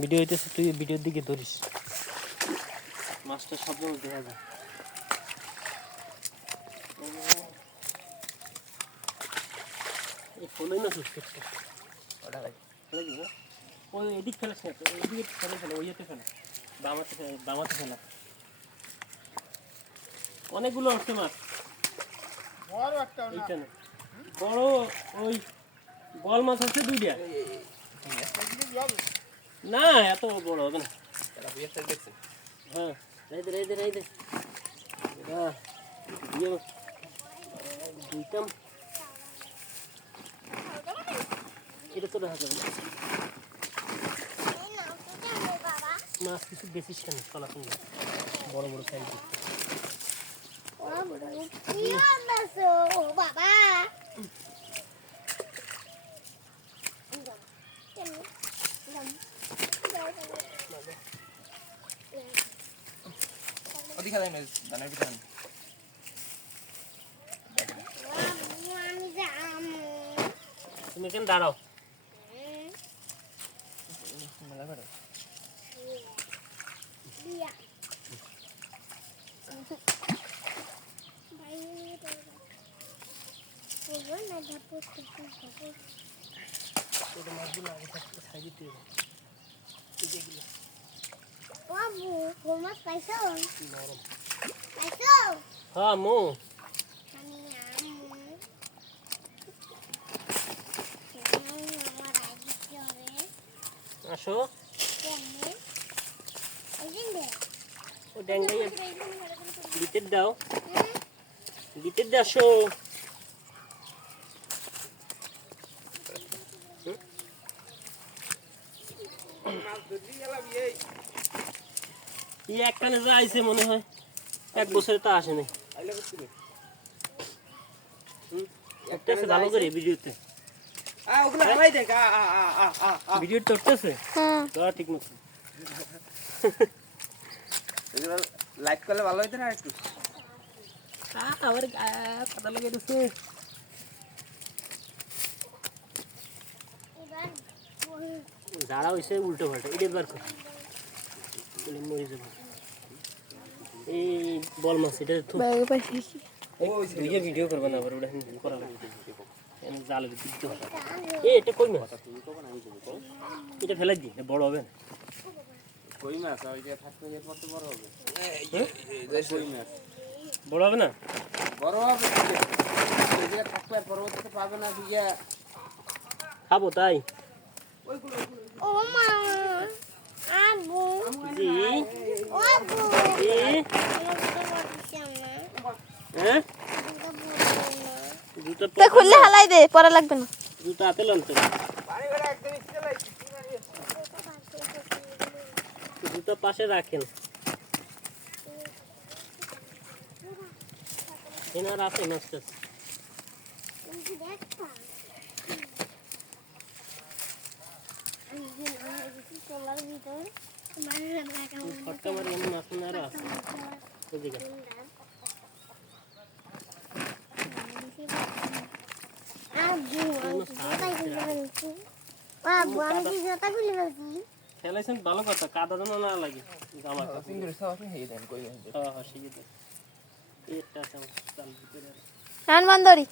Video হইতেছে, তুই ভিডিওর দিকে ধরিস, মাছটা সব দেখা যায়। এই ফোনে না সুস্থ ওটা লাগে ওই এদিক ফেলাস না, ওইদিকে ফেলে ফেলে, ওইতে ফেলা, বামাতে ফেলা। অনেকগুলো আসছে মাছ, বড় একটা না, বড় ওই বল মাছ আছে দুইটা। না এত বড় হবে না। হ্যাঁ এটা তো দেখা যাবে না। মাছ কিছু বেশি কেন চলাচল বড় বড় সাইজ বাবা ওদিকে যাই না দানের ভিতরে তুমি এখানে দাঁড়াও। হ্যাঁ মো আসো, ও ড্যাঙ্গাই ভিতর দাও, ভিতর দিয়ে আসো। একখানে যা আইছে মনে হয় 1 বছরে তা আসেনি। ভালো করে ভিডিওতে ভিডিও চলতেছে ঠিক মতো লাইক করলে ভালো হইতো না একটু। আবার পাতা লেগে গেছে। যারা হয়েছে উল্টো পাল্টা এটা বার কর, মরে যাবে। এই বল মাছ এটা ভিডিও করবে না, আবার ওটা করা লাগবে জালের দিতে হবে। এটা কই মাছ, এটা ফেলে দি, বড় হবে না। কই মাছ ওই যে থাকতে কত বড় হবে? কই মাছ বড় হবে না, বড় হবে এই যে থাকলে পরবর্তীতে পাবে না দিয়া খাবো তাই। ও মা আবু জি ও আবু হ্যাঁ জুতা খুললে হালাই দে, পরে লাগবে না। জুতা হাতে লনতে জুতা পাশে রাখেন, এনার আছে মাছটা। ফটকা মারি এমন মাছ আরো আছে ওদিকে। খেলাইছেন ভালো কথা, কাদা যেন না লাগে জামা হ্যাঁ শিখে দেন। এটা আছে চাল ভিতরে বন্দরি